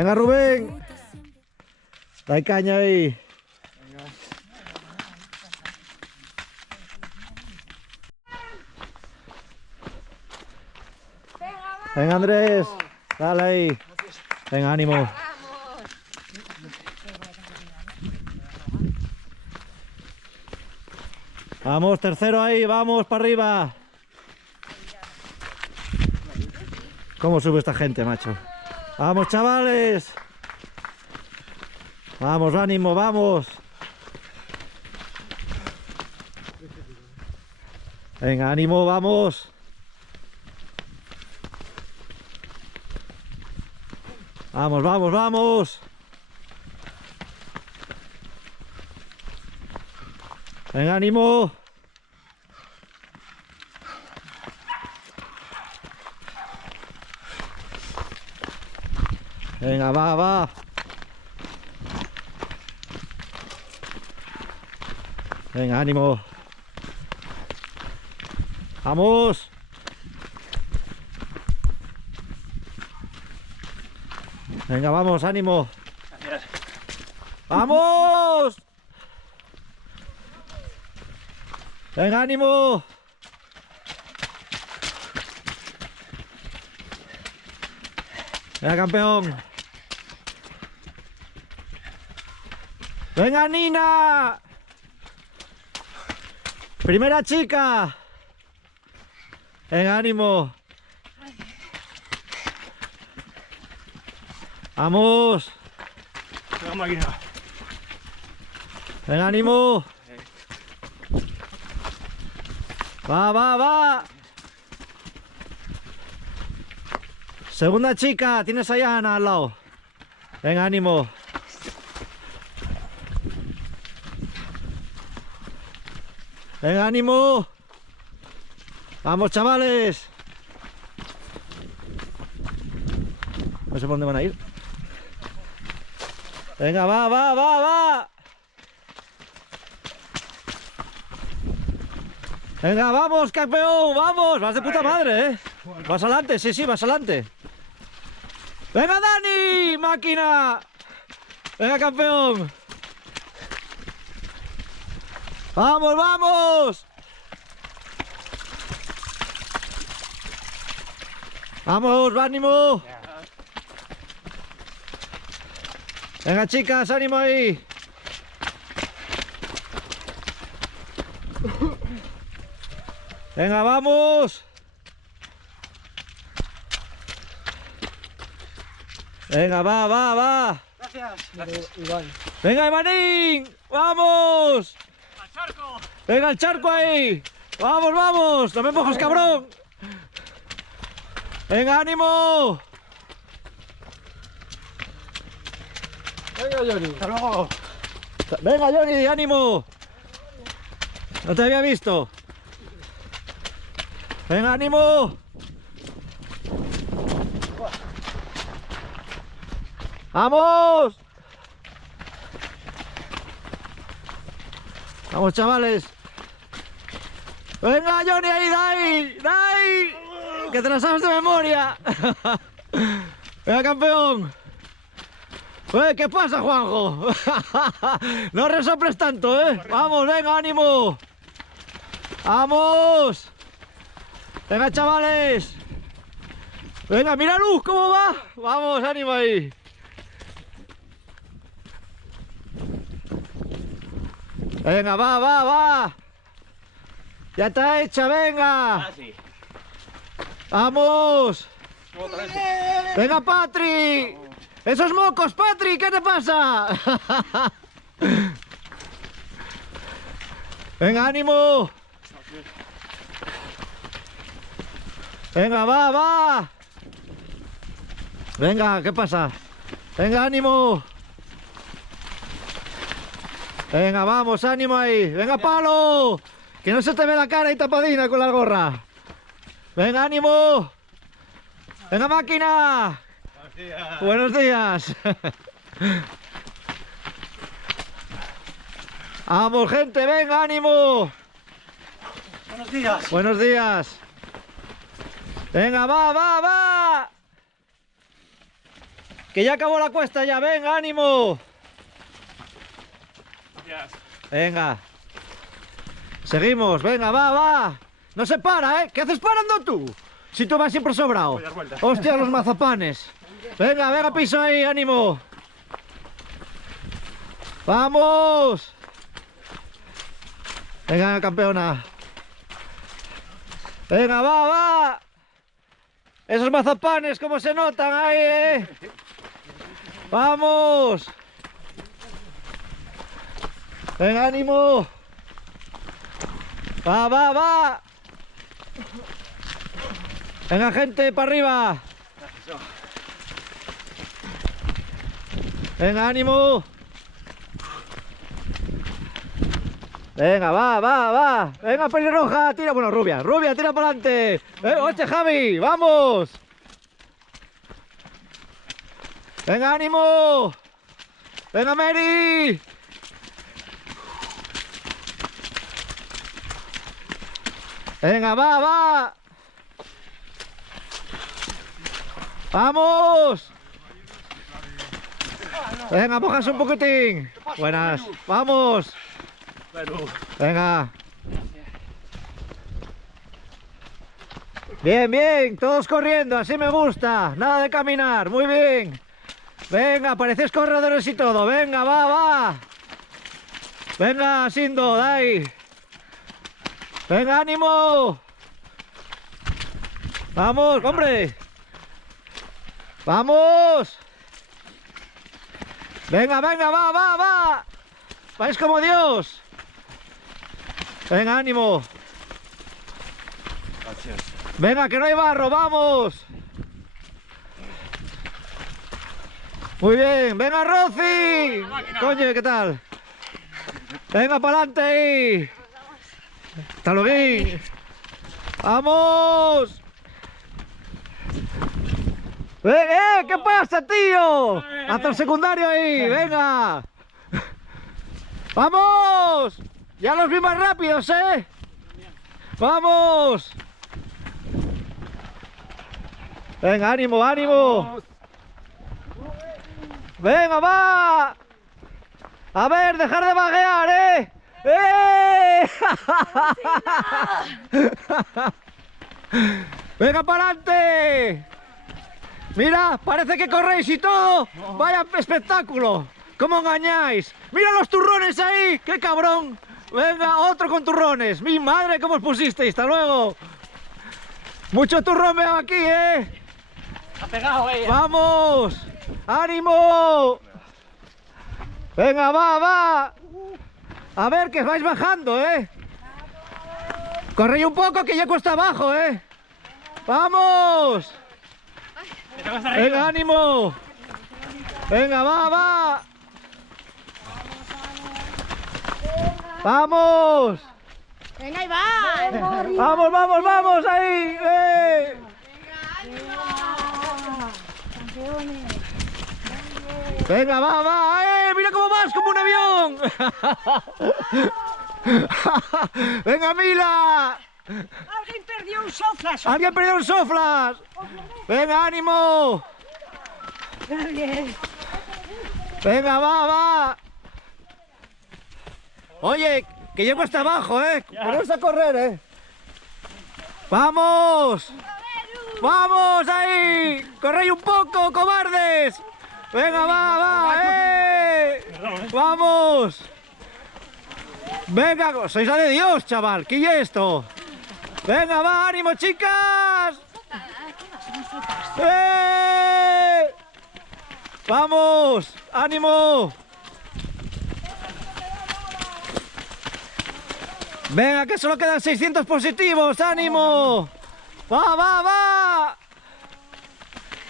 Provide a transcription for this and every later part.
Venga, Rubén. Dai caña ahí. Venga, Andrés. Dale ahí. Venga, ánimo. Vamos, tercero ahí, vamos para arriba. ¿Cómo sube esta gente, macho? Vamos, chavales. Vamos, ánimo, vamos. Venga, ánimo, vamos. Vamos, vamos, vamos. Venga, ánimo. Venga, va, va. Venga, ánimo. Vamos. Venga, vamos, ánimo. Gracias. ¡Vamos! Venga, ánimo. Venga, campeón. Venga, Nina. Primera chica. Venga, ánimo. Vamos. Venga, máquina. Venga, ánimo. Va, va, va. Segunda chica, tienes allá Ana al lado. Venga, ánimo. Venga, ánimo. Vamos, chavales. No sé por dónde van a ir. Venga, va, va, va, va. Venga, vamos, campeón, vamos. Vas de puta madre, Vas adelante, sí, sí, vas adelante. Venga, Dani, máquina. Venga, campeón. Vamos, vamos. Vamos, ánimo. Venga, chicas, ánimo ahí. Venga, vamos. Venga, va, va, va. Gracias. Venga, Ivanín. Vamos. ¡Al charco! Venga, al charco ahí. Vamos, vamos. No me mojes, cabrón. Venga, ánimo. Venga, Johnny. Hasta luego. Venga, Johnny, ánimo. No te había visto. Venga, ánimo. ¡Vamos! Vamos, chavales. Venga, Johnny, ahí, Dai. Dai. Que te la sabes de memoria. Venga, campeón. ¿Qué pasa, Juanjo? No resoples tanto, Vamos, venga, ánimo. Vamos. Venga, chavales. Venga, mira Luz, ¿cómo va? Vamos, ánimo ahí. Venga, va, va, va. Ya está hecha, venga. Ah, sí. Vamos. Otra vez. Venga, Patri. Esos mocos, Patri, ¿qué te pasa? Venga, ánimo. Venga, va, va. Venga, ¿qué pasa? Venga, ánimo. Venga, vamos, ánimo ahí. Venga, palo. Que no se te ve la cara y tapadina con la gorra. Venga, ánimo. Venga, máquina. Buenos días. Vamos, gente, venga, ánimo. Buenos días. Buenos días. Venga, va, va, va. Que ya acabó la cuesta ya, venga, ánimo. Venga. Seguimos, venga, va. No se para, ¿eh? ¿Qué haces parando tú? Si tú vas siempre sobrado. Hostia, los mazapanes. Venga, piso ahí, ánimo. ¡Vamos! Venga, campeona. Venga, va. Esos mazapanes, como se notan ahí, ¿eh? ¡Vamos! Venga, ánimo. Va. Venga, gente, para arriba. Venga, ánimo. Venga, va. Venga, pelirroja, tira, bueno, rubia, tira para adelante. Hostia, Javi, vamos. Venga, ánimo. Venga, Mary. Venga, va. Vamos. Venga, mojas un poquitín. Buenas, vamos. Venga. Bien, todos corriendo, así me gusta. Nada de caminar, muy bien. Venga, parecéis corredores y todo. Venga, va. Venga, Sindo, Dai. Venga, ánimo. Vamos, hombre. Vamos. Venga, va. Vais como Dios. Venga, ánimo. Gracias. Venga, que no hay barro, vamos. Muy bien, venga, Rosy. Coño, ¿qué tal? Venga, para adelante ahí. Hasta luego. ¡Vamos! ¡Ven, ¿qué pasa, tío? Hasta el secundario ahí, venga. ¡Vamos! Ya los vi más rápidos, ¿eh? ¡Vamos! Venga, ánimo. Venga, va. A ver, dejar de vaguear, ¿eh? Venga, para adelante. Mira, parece que corréis y todo. Vaya espectáculo. ¿Cómo engañáis? Mira los turrones ahí. ¡Qué cabrón! Venga, otro con turrones. Mi madre, ¿cómo os pusisteis? Hasta luego. Mucho turrón veo aquí, ¿eh? Ha pegado ella. ¡Vamos! ¡Ánimo! Venga, va. A ver, que vais bajando, ¿eh? Corre un poco, que ya cuesta abajo, ¿eh? ¡Vamos! Venga, ánimo. Venga, va. ¡Vamos! Venga, Iván. ¡Vamos! ¡Ahí! Venga, va. ¡Mira cómo vas! ¡Como un avión! ¡Venga, Mila! Alguien perdió un soflas. ¡Alguien perdió un soflas! ¡Venga, ánimo! Venga, va. Oye, que llego hasta abajo, ¿eh? Poneros a correr, ¿eh? ¡Vamos! ¡Vamos ahí! ¡Corred un poco, cobardes! ¡Venga, va! ¡Vamos! Venga, sois la de Dios, chaval. ¿Qué es esto? Venga, va, ánimo, chicas. ¡Vamos! ¡Ánimo! Venga, que solo quedan 600 positivos. ¡Ánimo! ¡Va!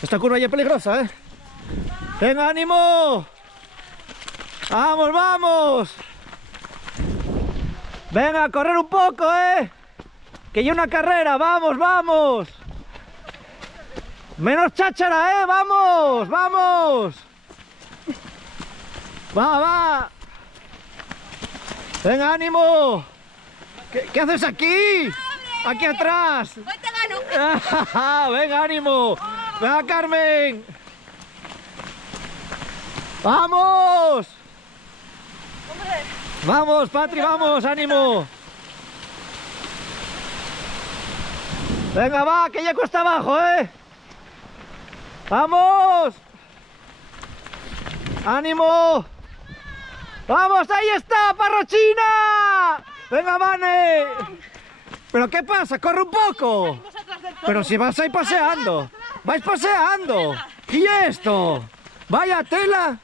Esta curva ya es peligrosa, ¿eh? Venga, ánimo. Vamos. Venga, a correr un poco, ¿eh? Que hay una carrera, vamos. Menos cháchara, ¿eh? Vamos. Va. Venga, ánimo. ¿Qué haces aquí? Aquí atrás. Hoy te gano. Venga, ánimo. Venga, Carmen. ¡Vamos! ¡Vamos, Patri, vamos! ¡Ánimo! Venga, va, que ya cuesta abajo, ¿eh? ¡Vamos! ¡Ánimo! ¡Vamos, ahí está, Parrochina! ¡Venga, Vane! ¿Pero qué pasa? ¡Corre un poco! Pero si vas ahí paseando. ¡Vais paseando! ¿Y esto? ¡Vaya tela!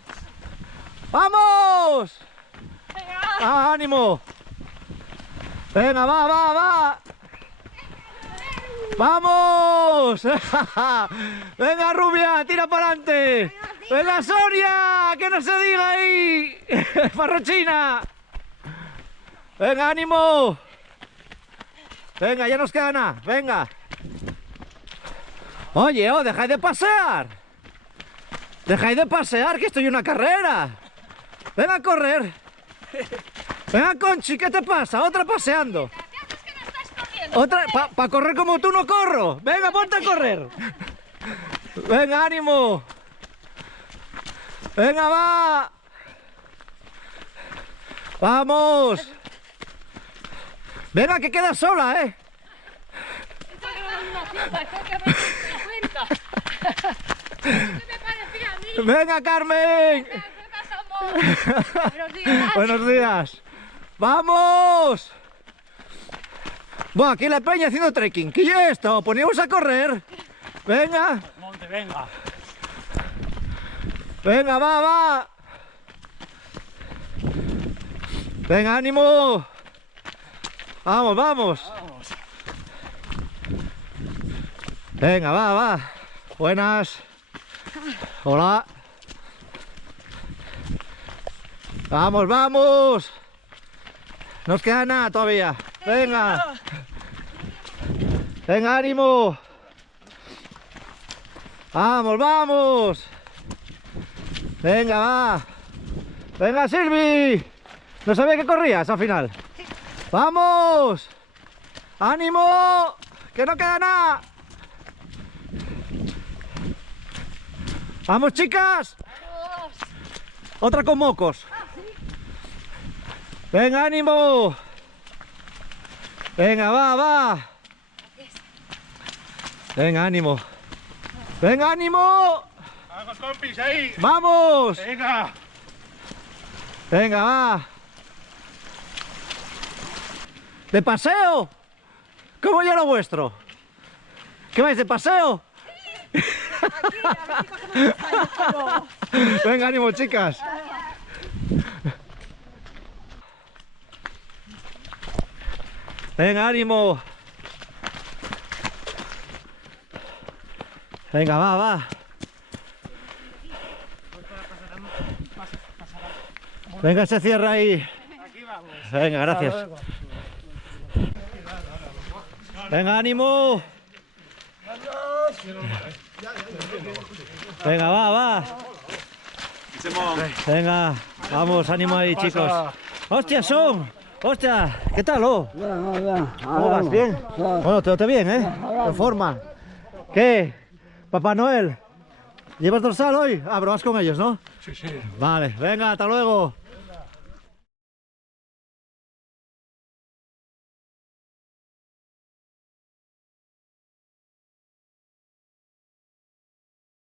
¡Vamos! ¡Ah, ánimo! ¡Venga, va, va, va! ¡Vamos! ¡Venga, Rubia! ¡Tira para adelante! ¡Venga, Sonia! ¡Que no se diga ahí! ¡Parrochina! ¡Venga, ánimo! ¡Venga, ya nos queda nada! ¡Venga! Oye, oh, dejáis de pasear. Dejáis de pasear, que estoy en una carrera. Venga a correr. Venga, Conchi, ¿qué te pasa? Otra paseando. Otra, para correr como tú no corro. Venga, ponte a correr. Venga, ánimo. Venga, va. Vamos. Venga, que quedas sola, ¿eh? Venga, Carmen. Buenos días. ¡Vamos! Buah, aquí la peña haciendo trekking. ¿Qué es esto? Poníamos a correr. Venga. Monte, venga. Venga, va, va. Venga, ánimo. Vamos, vamos. Venga, va, va. Buenas. Hola. Vamos, vamos. Nos queda nada todavía. Venga. Venga, ánimo. Vamos, vamos. Venga, va. Venga, Silvi. No sabía que corrías al final. Vamos. Ánimo. Que no queda nada. Vamos, chicas. Otra con mocos. Venga, ánimo. Venga, va, va. Venga, ánimo. Venga, ánimo. Vamos, compis, ahí. Vamos. Venga. Venga, va. ¿De paseo? ¿Cómo ya lo vuestro? ¿Qué vais de paseo? Venga, ánimo, chicas. Venga, ánimo. Venga, va, va. Venga, se cierra ahí. Venga, gracias. Venga, ánimo. Venga, va, va. Venga, vamos, ánimo ahí, chicos. ¡Hostia, son! ¡Hostia! ¿Qué tal, oh? ¿Cómo vas? ¿Bien? Bueno, te noté bien, ¿eh? En forma. ¿Qué? ¿Papá Noel? ¿Llevas dorsal hoy? Ah, pero vas con ellos, ¿no? Sí, sí. Vale, venga, hasta luego.